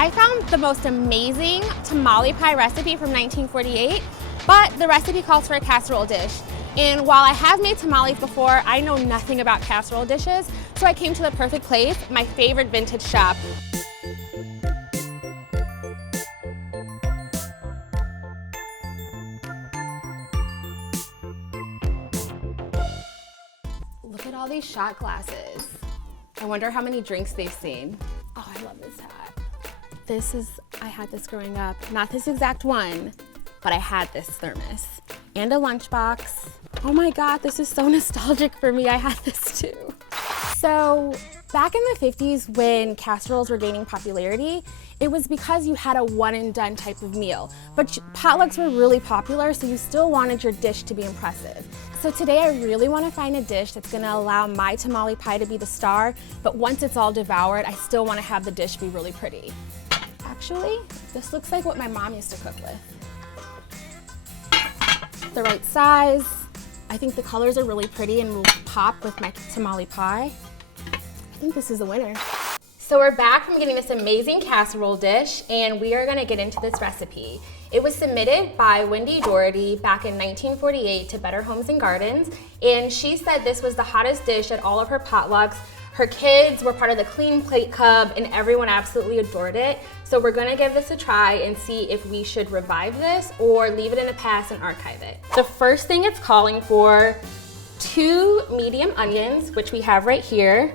I found the most amazing tamale pie recipe from 1948, but the recipe calls for a casserole dish. And while I have made tamales before, I know nothing about casserole dishes, so I came to the perfect place, my favorite vintage shop. Look at all these shot glasses. I wonder how many drinks they've seen. Oh, I love this hat. I had this growing up. Not this exact one, but I had this thermos and a lunchbox. Oh my God, this is so nostalgic for me. I had this too. So back in the 50s when casseroles were gaining popularity, it was because you had a one and done type of meal. But potlucks were really popular, so you still wanted your dish to be impressive. So today I really want to find a dish that's going to allow my tamale pie to be the star, but once it's all devoured, I still want to have the dish be really pretty. Actually, this looks like what my mom used to cook with. The right size. I think the colors are really pretty and will pop with my tamale pie. I think this is the winner. So we're back from getting this amazing casserole dish, and we are gonna get into this recipe. It was submitted by Wendy Doherty back in 1948 to Better Homes and Gardens, and she said this was the hottest dish at all of her potlucks. Her kids were part of the Clean Plate Club, and everyone absolutely adored it. So we're gonna give this a try and see if we should revive this or leave it in the past and archive it. The first thing it's calling for, 2 medium onions, which we have right here.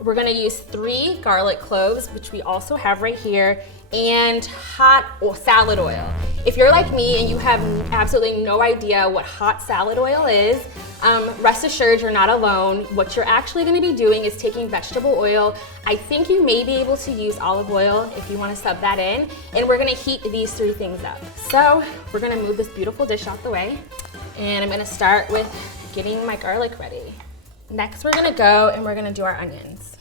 We're gonna use 3 garlic cloves, which we also have right here, and hot salad oil. If you're like me and you have absolutely no idea what hot salad oil is, rest assured you're not alone. What you're actually gonna be doing is taking vegetable oil. I think you may be able to use olive oil if you wanna sub that in, and we're gonna heat these 3 things up. So we're gonna move this beautiful dish out the way, and I'm gonna start with getting my garlic ready. Next, we're gonna go and we're gonna do our onions.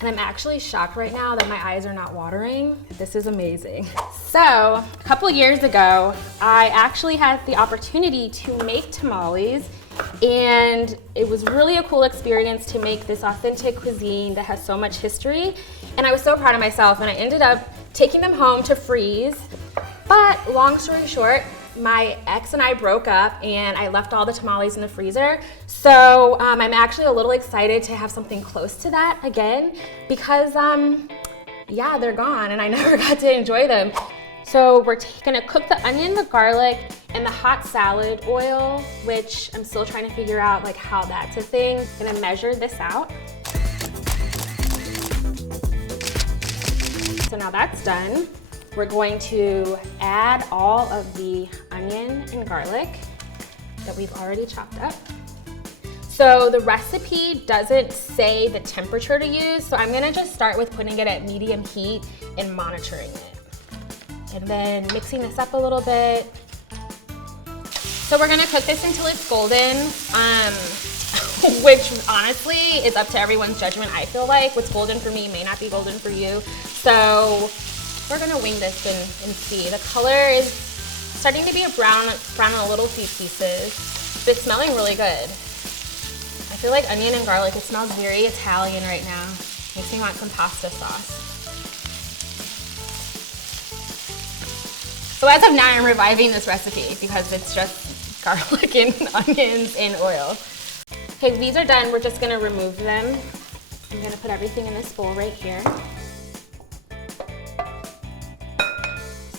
And I'm actually shocked right now that my eyes are not watering. This is amazing. So, a couple years ago, I actually had the opportunity to make tamales, and it was really a cool experience to make this authentic cuisine that has so much history. And I was so proud of myself, and I ended up taking them home to freeze. But long story short, my ex and I broke up, and I left all the tamales in the freezer. So I'm actually a little excited to have something close to that again because, yeah, they're gone and I never got to enjoy them. So we're gonna cook the onion, the garlic, and the hot salad oil, which I'm still trying to figure out like how that's a thing. I'm gonna measure this out. So now that's done. We're going to add all of the onion and garlic that we've already chopped up. So the recipe doesn't say the temperature to use, so I'm gonna just start with putting it at medium heat and monitoring it. And then mixing this up a little bit. So we're gonna cook this until it's golden, which honestly is up to everyone's judgment, I feel like. What's golden for me may not be golden for you. So we're gonna wing this and see. The color is starting to be a brown on little pieces, but it's smelling really good. I feel like onion and garlic, it smells very Italian right now. Makes me want some pasta sauce. So as of now, I'm reviving this recipe because it's just garlic and onions and oil. Okay, these are done. We're just gonna remove them. I'm gonna put everything in this bowl right here.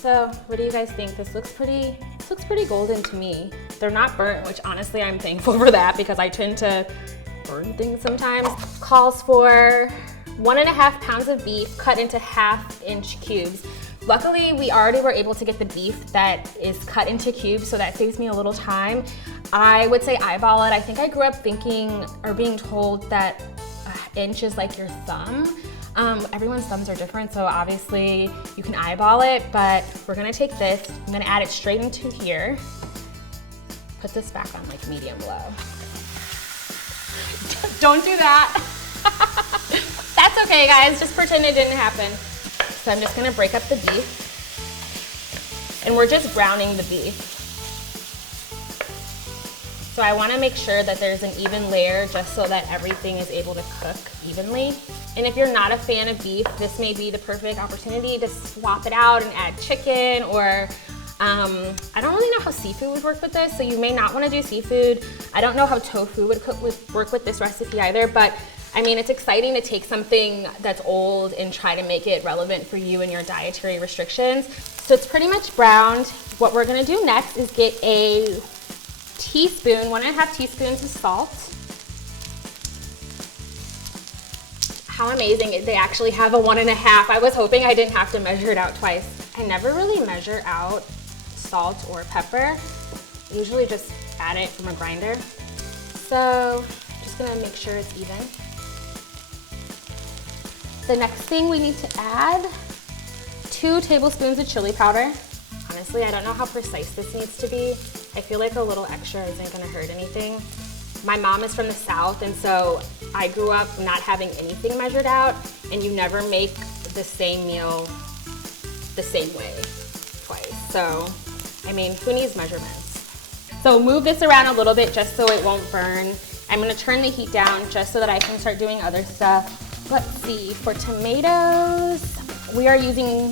So what do you guys think? This looks pretty golden to me. They're not burnt, which honestly I'm thankful for that because I tend to burn things sometimes. Calls for 1.5 pounds of beef cut into 1/2-inch cubes. Luckily, we already were able to get the beef that is cut into cubes, so that saves me a little time. I would say eyeball it. I think I grew up thinking or being told that an inch is like your thumb. Everyone's thumbs are different, so obviously you can eyeball it, but we're gonna take this, I'm gonna add it straight into here. Put this back on like medium low. Don't do that. That's okay, guys, just pretend it didn't happen. So I'm just gonna break up the beef, and we're just browning the beef. So I wanna make sure that there's an even layer just so that everything is able to cook evenly. And if you're not a fan of beef, this may be the perfect opportunity to swap it out and add chicken, or I don't really know how seafood would work with this, so you may not want to do seafood. I don't know how tofu would work with this recipe either, but I mean, it's exciting to take something that's old and try to make it relevant for you and your dietary restrictions. So it's pretty much browned. What we're gonna do next is get a teaspoon, 1.5 teaspoons of salt. How amazing, they actually have a 1.5. I was hoping I didn't have to measure it out twice. I never really measure out salt or pepper. I usually just add it from a grinder. So just gonna make sure it's even. The next thing we need to add 2 tablespoons of chili powder. Honestly, I don't know how precise this needs to be. I feel like a little extra isn't gonna hurt anything. My mom is from the South, and so I grew up not having anything measured out, and you never make the same meal the same way twice. So, I mean, who needs measurements? So move this around a little bit just so it won't burn. I'm gonna turn the heat down just so that I can start doing other stuff. Let's see, for tomatoes, we are using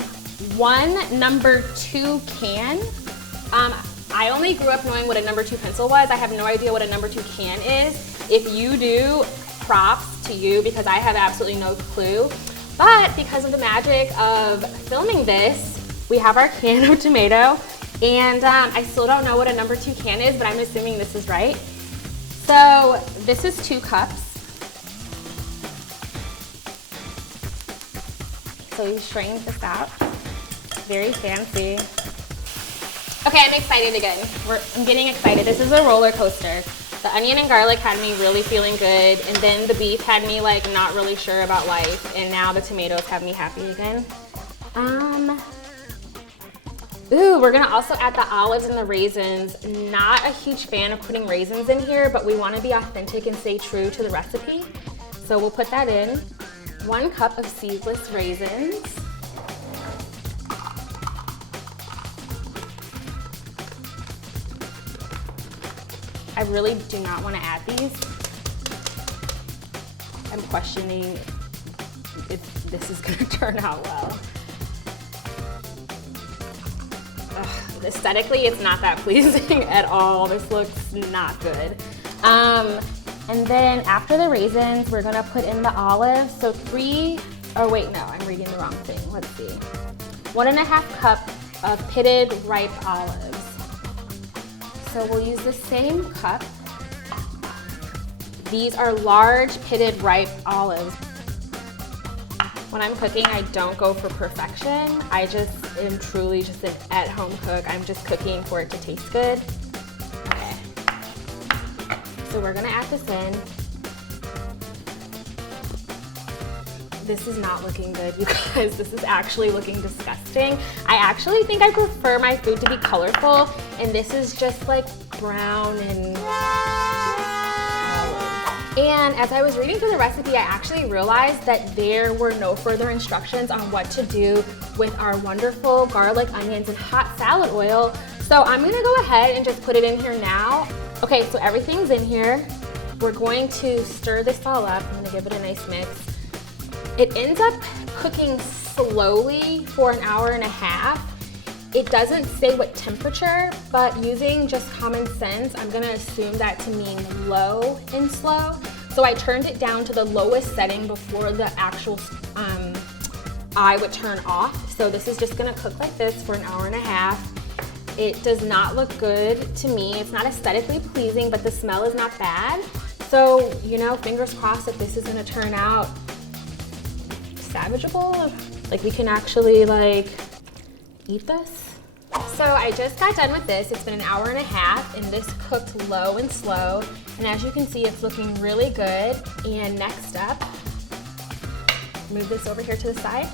1 number 2 can. I only grew up knowing what a number 2 pencil was. I have no idea what a number 2 can is. If you do, props to you, because I have absolutely no clue. But because of the magic of filming this, we have our can of tomato, and I still don't know what a number 2 can is, but I'm assuming this is right. So this is 2 cups. So you strain this out. Very fancy. Okay, I'm excited again. I'm getting excited. This is a roller coaster. The onion and garlic had me really feeling good, and then the beef had me like not really sure about life, and now the tomatoes have me happy again. Ooh, we're gonna also add the olives and the raisins. Not a huge fan of putting raisins in here, but we wanna be authentic and stay true to the recipe. So we'll put that in. 1 cup of seedless raisins. I really do not want to add these. I'm questioning if this is going to turn out well. Ugh, aesthetically, it's not that pleasing at all. This looks not good. And then after the raisins, we're gonna put in the olives. So oh wait, no, I'm reading the wrong thing. Let's see. 1.5 cup of pitted ripe olives. So we'll use the same cup. These are large pitted ripe olives. When I'm cooking, I don't go for perfection. I just am truly just an at-home cook. I'm just cooking for it to taste good. Okay. So we're gonna add this in. This is not looking good, you guys. This is actually looking disgusting. I actually think I prefer my food to be colorful, and this is just like brown and And as I was reading through the recipe, I actually realized that there were no further instructions on what to do with our wonderful garlic, onions, and hot salad oil. So I'm gonna go ahead and just put it in here now. Okay, so everything's in here. We're going to stir this all up. I'm gonna give it a nice mix. It ends up cooking slowly for 1.5 hours. It doesn't say what temperature, but using just common sense, I'm gonna assume that to mean low and slow. So I turned it down to the lowest setting before the actual eye would turn off. So this is just gonna cook like this for 1.5 hours. It does not look good to me. It's not aesthetically pleasing, but the smell is not bad. So, you know, fingers crossed that this is gonna turn out salvageable. Like we can actually like eat this. So I just got done with this. It's been 1.5 hours and this cooked low and slow. And as you can see, it's looking really good. And next up, move this over here to the side.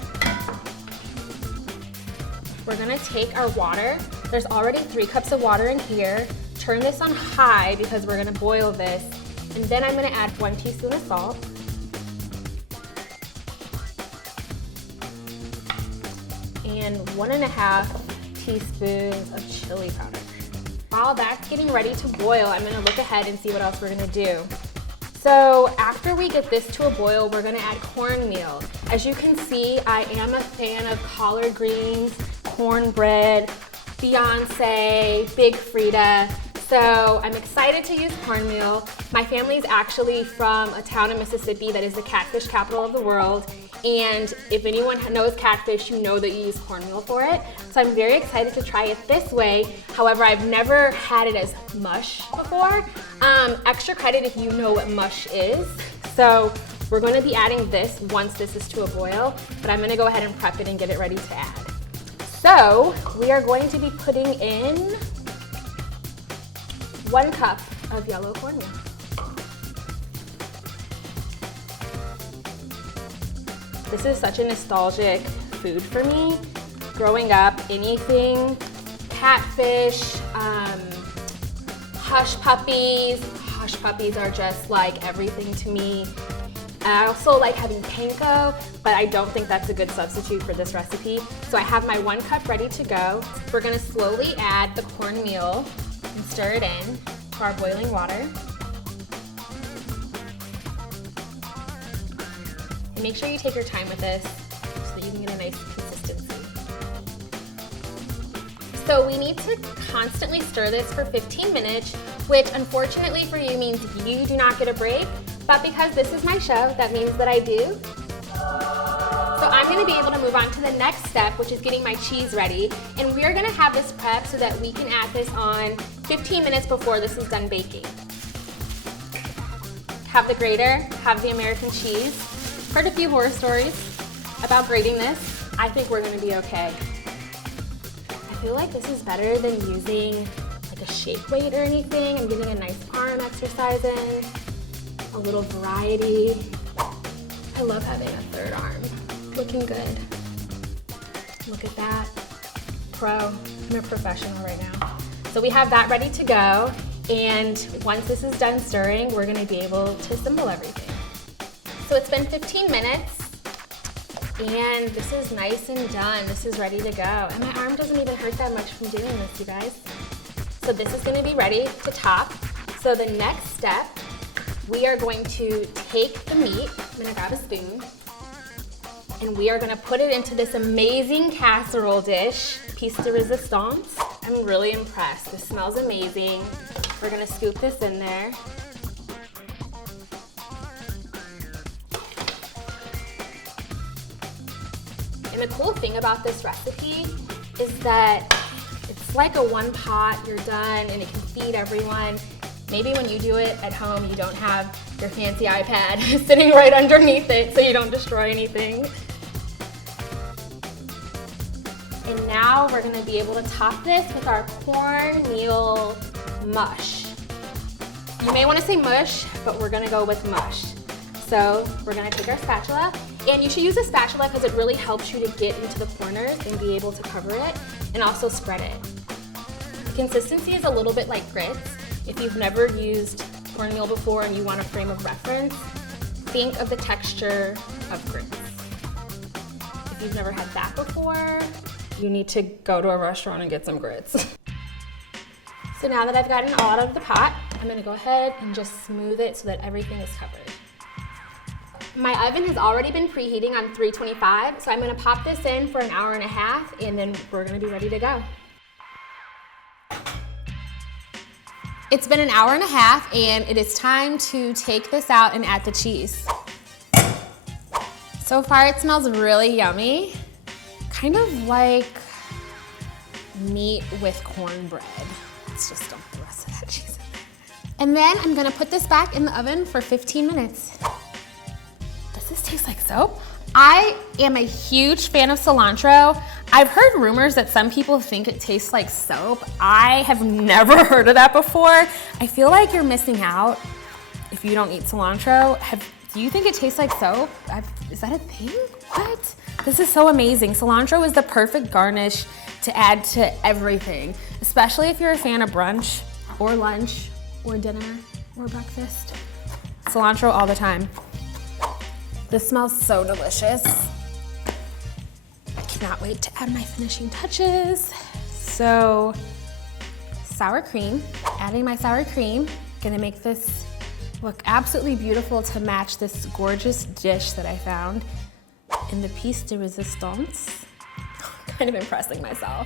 We're gonna take our water. There's already 3 cups of water in here. Turn this on high because we're gonna boil this. And then I'm gonna add 1 teaspoon of salt. And 1.5 teaspoons of chili powder. While that's getting ready to boil, I'm gonna look ahead and see what else we're gonna do. So after we get this to a boil, we're gonna add cornmeal. As you can see, I am a fan of collard greens, cornbread, Beyonce, Big Frida. So I'm excited to use cornmeal. My family is actually from a town in Mississippi that is the catfish capital of the world. And if anyone knows catfish, you know that you use cornmeal for it. So I'm very excited to try it this way. However, I've never had it as mush before. Extra credit if you know what mush is. So we're going to be adding this once this is to a boil, but I'm going to go ahead and prep it and get it ready to add. So we are going to be putting in 1 cup of yellow cornmeal. This is such a nostalgic food for me. Growing up, anything catfish, hush puppies. Hush puppies are just like everything to me. I also like having panko, but I don't think that's a good substitute for this recipe. So I have my 1 cup ready to go. We're gonna slowly add the cornmeal and stir it in to our boiling water. And make sure you take your time with this so that you can get a nice consistency. So we need to constantly stir this for 15 minutes, which unfortunately for you means you do not get a break, but because this is my show, that means that I do. So I'm gonna be able to move on to the next step, which is getting my cheese ready. And we are gonna have this prep so that we can add this on 15 minutes before this is done baking. Have the grater, have the American cheese. Heard a few horror stories about grating this. I think we're gonna be okay. I feel like this is better than using like a shake weight or anything. I'm getting a nice arm exercise in, a little variety. I love having a third arm. Looking good. Look at that. Pro. I'm a professional right now. So we have that ready to go. And once this is done stirring, we're gonna be able to assemble everything. So it's been 15 minutes and this is nice and done. This is ready to go. And my arm doesn't even hurt that much from doing this, you guys. So this is gonna be ready to top. So the next step, we are going to take the meat. I'm gonna grab a spoon and we are gonna put it into this amazing casserole dish, piece de resistance. I'm really impressed. This smells amazing. We're gonna scoop this in there. And the cool thing about this recipe is that it's like a one pot, you're done, and it can feed everyone. Maybe when you do it at home, you don't have your fancy iPad sitting right underneath it so you don't destroy anything. And now we're gonna be able to top this with our cornmeal mush. You may wanna say mush, but we're gonna go with mush. So we're gonna take our spatula, and you should use a spatula because it really helps you to get into the corners and be able to cover it and also spread it. The consistency is a little bit like grits. If you've never used cornmeal before and you want a frame of reference, think of the texture of grits. If you've never had that before, you need to go to a restaurant and get some grits. So now that I've gotten all out of the pot, I'm gonna go ahead and just smooth it so that everything is covered. My oven has already been preheating on 325, so I'm gonna pop this in for an hour and a half, and then we're gonna be ready to go. It's been an hour and a half, and it is time to take this out and add the cheese. So far, it smells really yummy. Kind of like meat with cornbread. Let's just dump the rest of that cheese in there. And then I'm gonna put this back in the oven for 15 minutes. Does this taste like soap? I am a huge fan of cilantro. I've heard rumors that some people think it tastes like soap. I have never heard of that before. I feel like you're missing out if you don't eat cilantro. Do you think it tastes like soap? Is that a thing? What? This is so amazing. Cilantro is the perfect garnish to add to everything, especially if you're a fan of brunch or lunch or dinner or breakfast. Cilantro all the time. This smells so delicious. I cannot wait to add my finishing touches. So, sour cream, adding my sour cream. Gonna make this look absolutely beautiful to match this gorgeous dish that I found in the piece de resistance. Kind of impressing myself.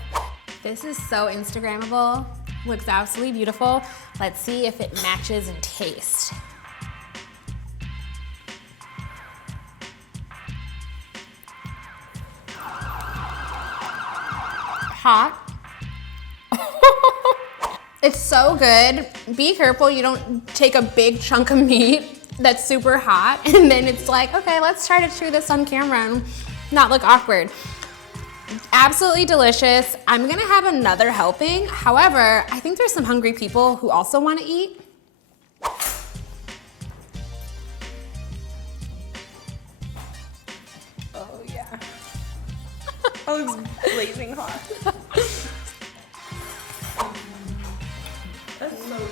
This is so Instagrammable. Looks absolutely beautiful. Let's see if it matches in taste. Hot. It's so good. Be careful you don't take a big chunk of meat that's super hot and then it's like, okay, let's try to chew this on camera and not look awkward. Absolutely delicious. I'm gonna have another helping. However, I think there's some hungry people who also wanna eat. Oh yeah. Oh, it's blazing hot. That's so good.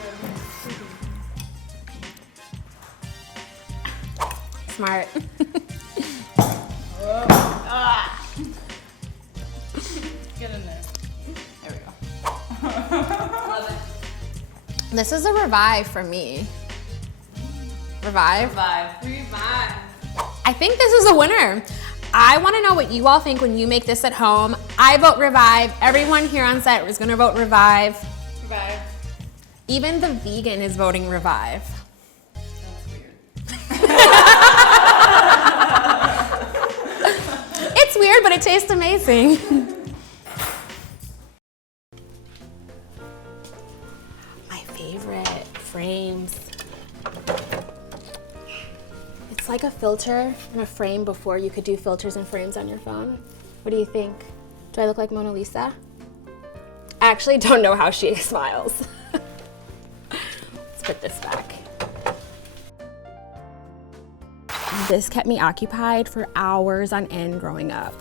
Smart. Get in there. There we go. Love it. This is a revive for me. Revive? Revive. I think this is a winner. I want to know what you all think when you make this at home. I vote revive. Everyone here on set is going to vote revive. Revive. Even the vegan is voting revive. That's weird. It's weird, but it tastes amazing. My favorite frames. It's like a filter and a frame before you could do filters and frames on your phone. What do you think? Do I look like Mona Lisa? I actually don't know how she smiles. Let's put this back. This kept me occupied for hours on end growing up.